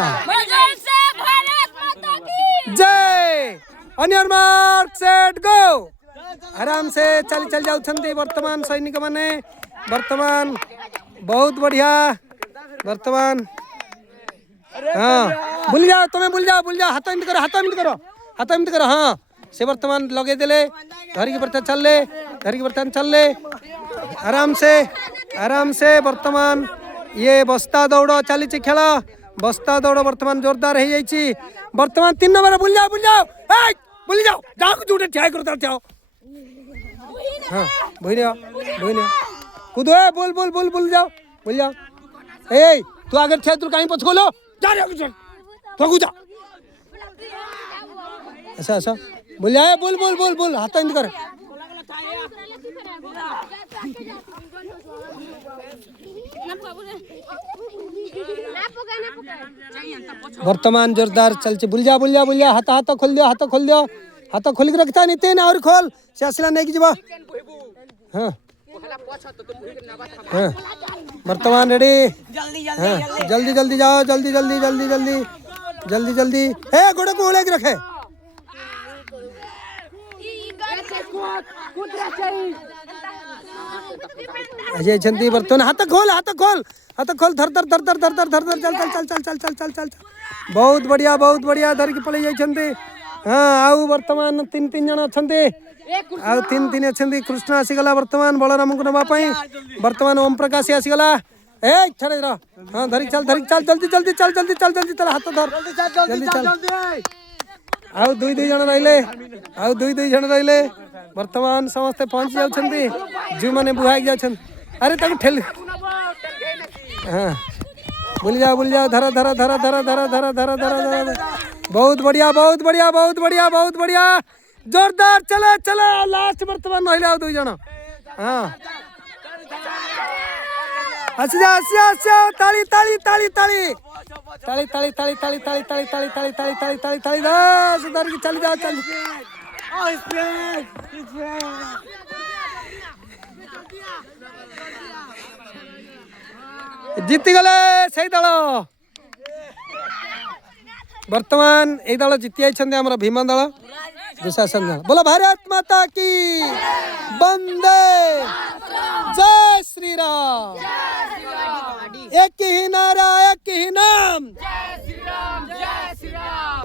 माता जय। On your mark set go. आराम से चल चल जाउछंती वर्तमान सैनिक माने। वर्तमान बहुत बढ़िया। वर्तमान हाँ भूल जाओ तुम्हें भूल जाओ हाथ एमती करो हाथ एमती करो हाँ से वर्तमान लगे देले धरिकी बर्तमान चल ले आराम से वर्तमान ये बस्ता दौड़ चली खेल बस्ता दौड़ वर्तमान जोरदार हो जाइए। वर्तमान 3 नंबर भूल जाओ जाओ जोटे ठिया कर जाओ हाँ भूल कूदो बोल जाओ ए तू आगे ठिया तू कहीं पछ खोलो जा जा ऐसा बोल जाए बोल हाथ एमती कर वर्तमान जोरदार चलचे भूल जा हाथ खोल दियो हाथ खोल के रखता नितिन और खोल से आसला नहीं जीवा हाँ हाँ वर्तमान रेडी जल्दी जाओ जल्दी हे गोड़े को ओले के रखे अजय छंती वर्तमान हाथ खोल धर चल बहुत बढ़िया धर के पड़े जाइछंती हाँ आउ वर्तमान 3 जन अछंती आउ 3 अछंती कृष्ण आसीगला वर्तमान बलराम को नबा पई वर्तमान ओम प्रकाश आसीगला ए छड़े रह हाँ धरी चल जल्दी चल हाथ धर जल्दी चल आउ 2 जन रहिले वर्तमान समस्त पहुंच जाउछंती जो माने बुहाई जाउछन अरे तक ठेल हाँ भूल जाओ धर बहुत बढ़िया जोरदार चले लास्ट वर्तमान रहिले 2 जन हाँ आसिया ताली सुधर की चली जाओ जीति गले से दल वर्तमान ए दल जीति आइछन्ते हमर भीम दल दुशासन दल बोलो भारत माता की वंदे जय श्री राम एक ही नारा एक ही नाम जय श्री राम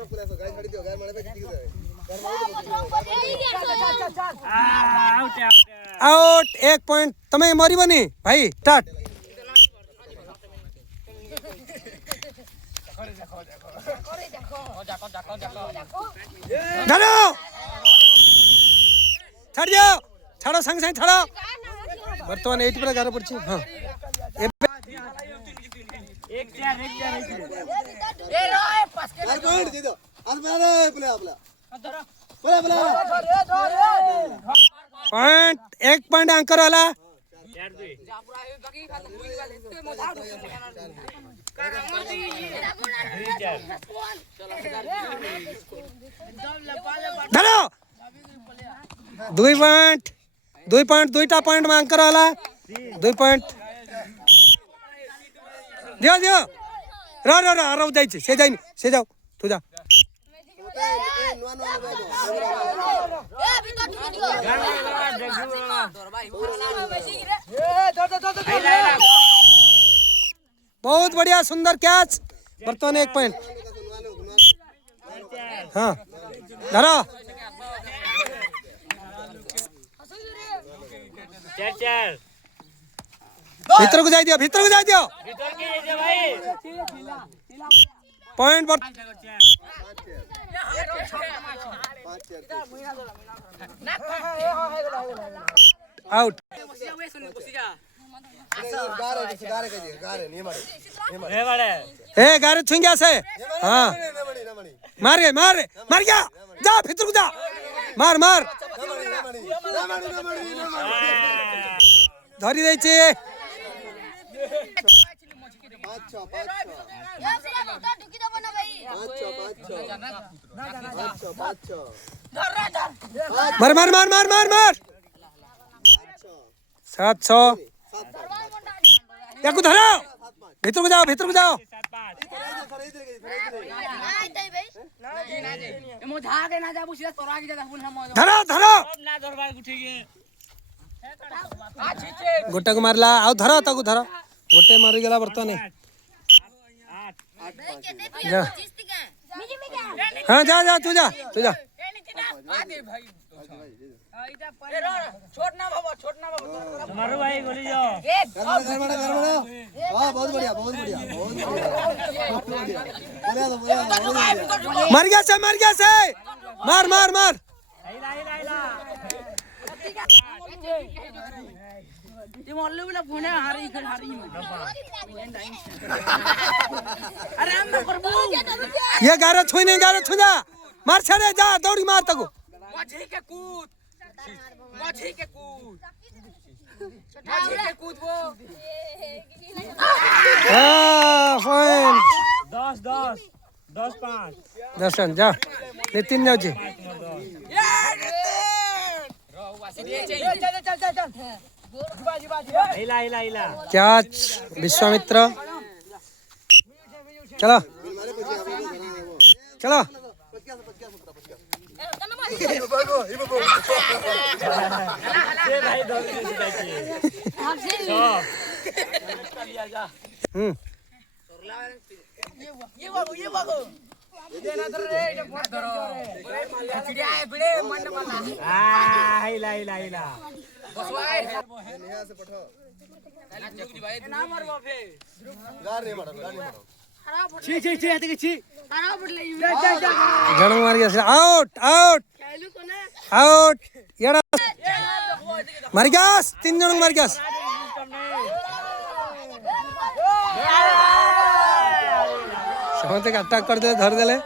आउट 1 पॉइंट तमे मरी बनी भाई स्टार्ट छाड़ो संग छाड़ो वर्तमान 8 पर 11 पड़छि हां एक पॉइंट अंकर वाला धरो 2 पॉइंट 2टा पॉइंट में अंकर वाला 2 पॉइंट दियो रो जाई से जाओ तू जा बहुत बढ़िया सुंदर कैच वर्तमान 1 पॉइंट हाँ धरो भीतर को जाई दियो पॉइंट आउट गारे छुंग्या से हाँ मार गया जा भीतर को जा मार धरी दे छे मार 700 याकू धरो भीतर को जाओ भीतर को जाओ धरो धरो गोटे को मारला आउ धरो ताकू धरो गोटे मारी गला बर्तमान हाँ जा जा तू जा मर गया से मार मार मार ये गारा छुई नहीं गारा छुई जा मार छड़े जा दौड़ी मार तको दर्शन जा नितिन जाओ जी कैच विश्वामित्र चलो चलो जन मार गया आउट आउट आउट येड़ा मार गया 3 जन मार गया समझते अटैक कर दे धर देले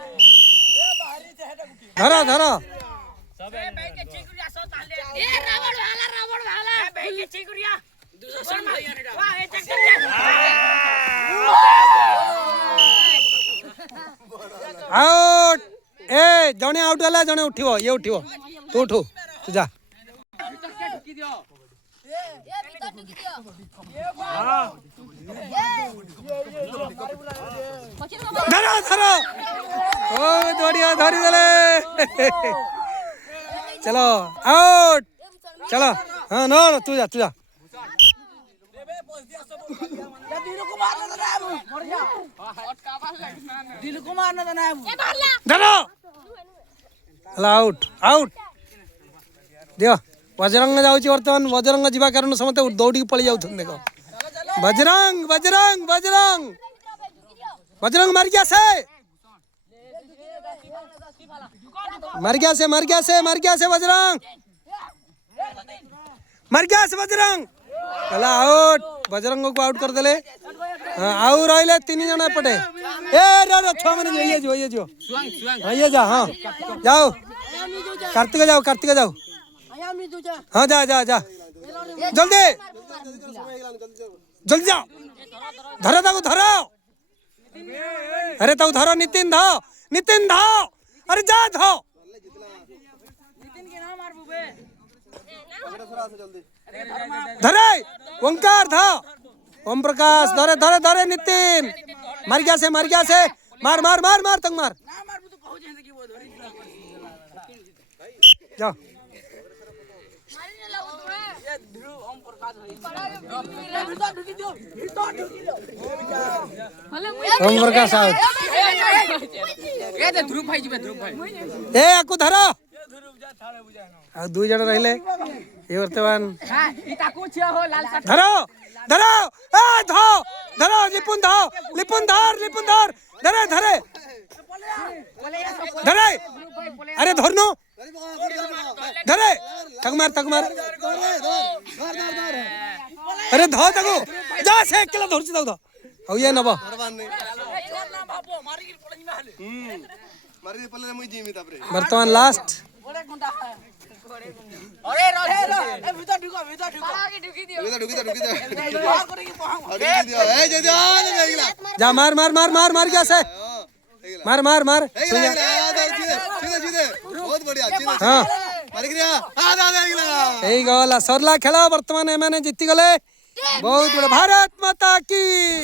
धरो धरो आउट ए जने आउट वाला जने उठियो ये उठियो तू उठो तू जा धरो धरो ओ बढ़िया धरी देले चलो आउट चलो हाँ नो तू जा धरो आउट आउट दियो बजरंग जाऊँ बर्तमान बजरंग जीवा कारण समस्त दौड़ी पलि जाऊ देख बजरंग बजरंग बजरंग बजरंग मर गया से बजरंग मर गया से बजरंग चला आउट बजरंग को आउट कर देले आउ रहिले 3 जन एपटे ए रे छुआ माने ये जो हां ये जा हां जाओ कार्तिक जाओ हां जा जल्दी जाओ धरो ताको धरो अरे ताको धरो नितिन धाओ अरे जा धो नितिन के नाम मार बुबे धरे ओंकार धा ओम प्रकाश धरे नितिन मर गया से मार तक मार जाओ ओम प्रकाश आउट ए आकु धरो आ 2 जन रहले ये वर्तमान धरो आ धरो लिपुन धर धरे अरे धरनो धरे तक मार अरे धो तको जा से एकला धरछि दाउ हो ये नबो वर्तमान लास्ट अरे ए भीतर ढुको आगे ढुकी दियो जा मार गया से मार सीधे बहुत बढ़िया हां मार गया यही गला सरला खेला वर्तमान एमाने जीति गले बहुत बड़ा। भारत माता की